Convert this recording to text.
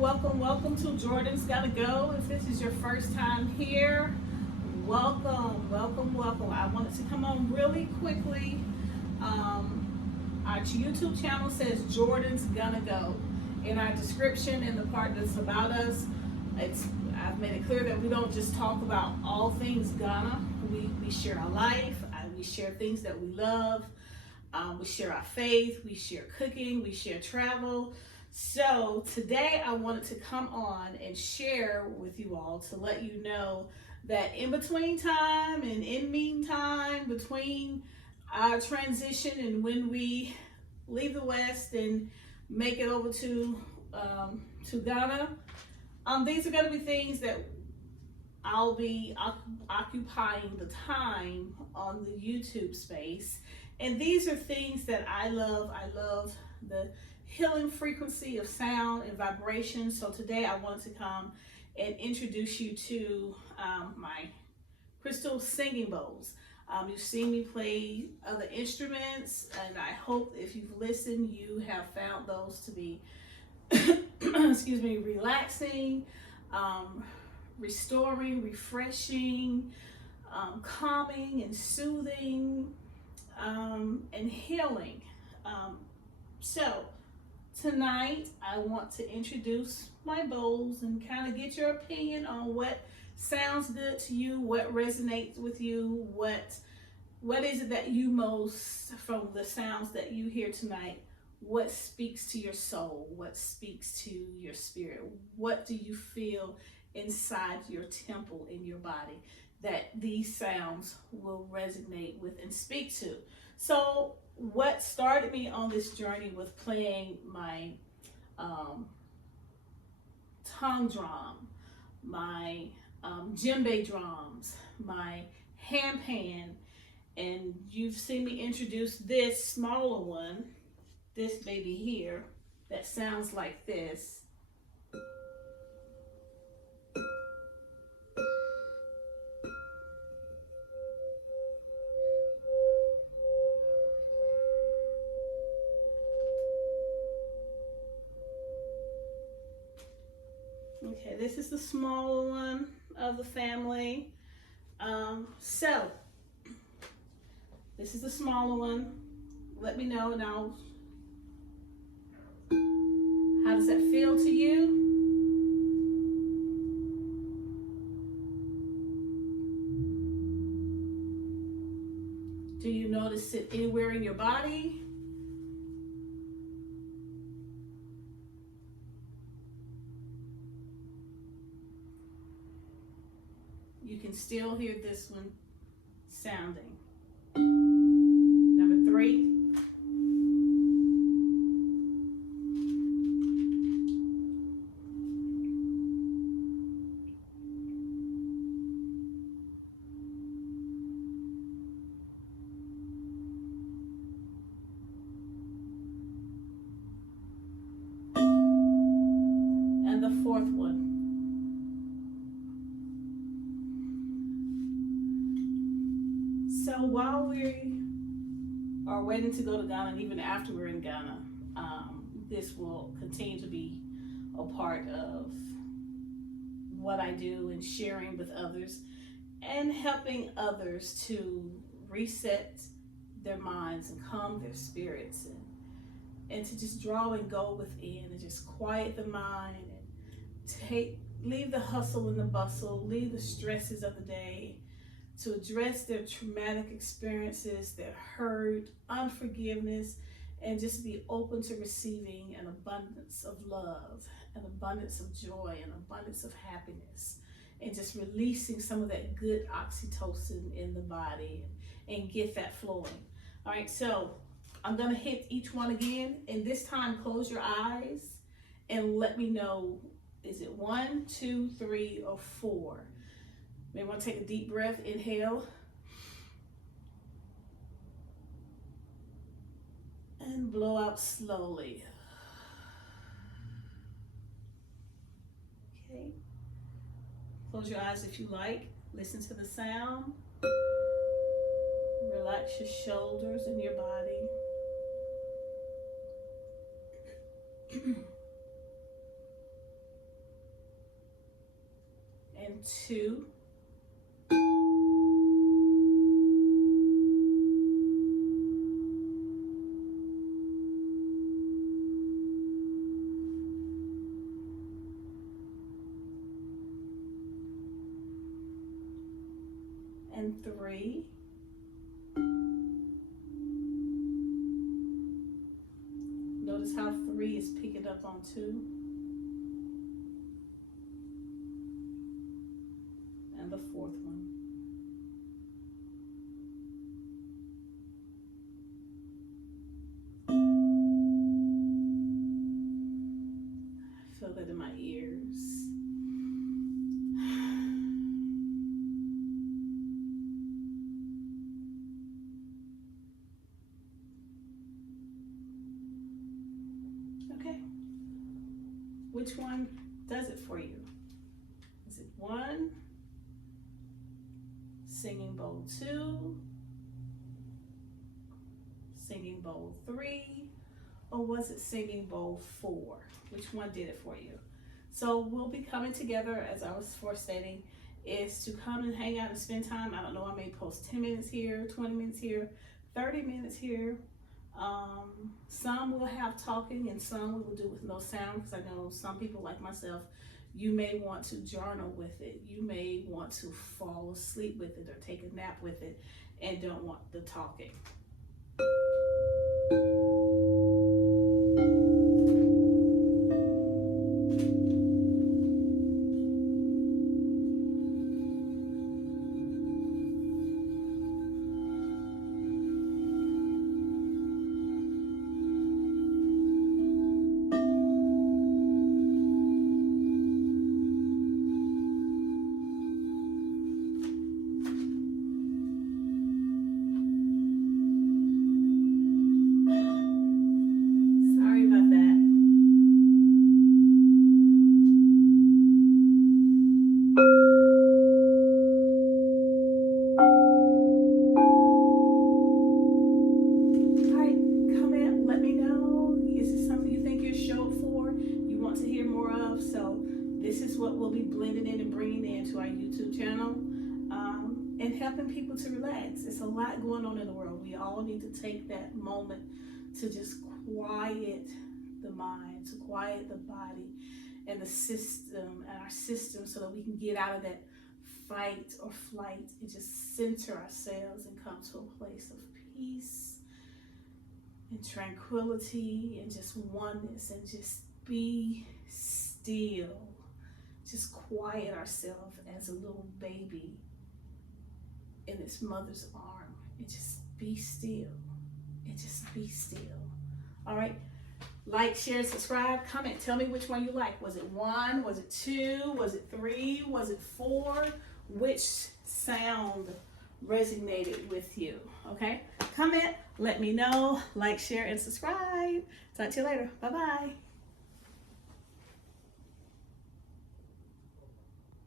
welcome to Jordan's Gotta Go. If this is your first time here, welcome. I wanted to come on really quickly. Our YouTube channel says Jordan's Gonna Go. In our description, in the part that's about us, I've made it clear that we don't just talk about all things Ghana. We share our life, we share things that we love, we share our faith, we share cooking, we share travel. So today I wanted to come on and share with you all to let you know that in between time and in meantime, between our transition and when we leave the West and make it over to Ghana, these are going to be things that I'll be occupying the time on the YouTube space. And these are things that I love. I love the healing frequency of sound and vibration. So today I wanted to come and introduce you to my crystal singing bowls. You've seen me play other instruments, and I hope if you've listened, you have found those to be, excuse me, relaxing, restoring, refreshing, calming and soothing, and healing. So tonight I want to introduce my bowls and kind of get your opinion on what sounds good to you, what resonates with you, what is it that you most, from the sounds that you hear tonight, what speaks to your soul, what speaks to your spirit, what do you feel inside your temple in your body that these sounds will resonate with and speak to. So what started me on this journey with playing my tongue drum, my djembe drums, my hand pan, and you've seen me introduce this smaller one, this baby here, that sounds like this. Okay, this is the smaller one of the family. So this is the smaller one. Let me know now. How does that feel to you? Do you notice it anywhere in your body? You can still hear this one sounding. Number 3. And the 4th one. So while we are waiting to go to Ghana, and even after we're in Ghana, this will continue to be a part of what I do and sharing with others and helping others to reset their minds and calm their spirits and to just draw and go within and just quiet the mind and leave the hustle and the bustle, leave the stresses of the day, to address their traumatic experiences, their hurt, unforgiveness, and just be open to receiving an abundance of love, an abundance of joy, an abundance of happiness, and just releasing some of that good oxytocin in the body and get that flowing. All right, so I'm gonna hit each one again, and this time close your eyes and let me know, is it 1, 2, 3, or 4? Maybe want to take a deep breath, inhale, and blow out slowly. Okay, close your eyes if you like, listen to the sound, relax your shoulders and your body. and 2. And 3. Notice how 3 is picking up on 2. And the 4th one. I feel that in my ears. Okay. Which one does it for you? Is it 1, singing bowl 2, singing bowl 3, or was it singing bowl 4? Which one did it for you? So we'll be coming together, as I was forestating, is to come and hang out and spend time. I don't know, I may post 10 minutes here, 20 minutes here, 30 minutes here. Some will have talking and some we will do with no sound, because I know some people like myself, you may want to journal with it. You may want to fall asleep with it or take a nap with it and don't want the talking. What we'll be blending in and bringing into our YouTube channel, and helping people to relax. It's a lot going on in the world. We all need to take that moment to just quiet the mind, to quiet the body and the system and our system, so that we can get out of that fight or flight and just center ourselves and come to a place of peace and tranquility and just oneness, and just be still. Just quiet ourselves as a little baby in its mother's arm, and just be still, and just be still. All right, like, share, subscribe, comment, tell me which one you like. Was it 1, was it 2, was it 3, was it 4? Which sound resonated with you? Okay, comment, let me know, like, share, and subscribe. Talk to you later. Bye-bye.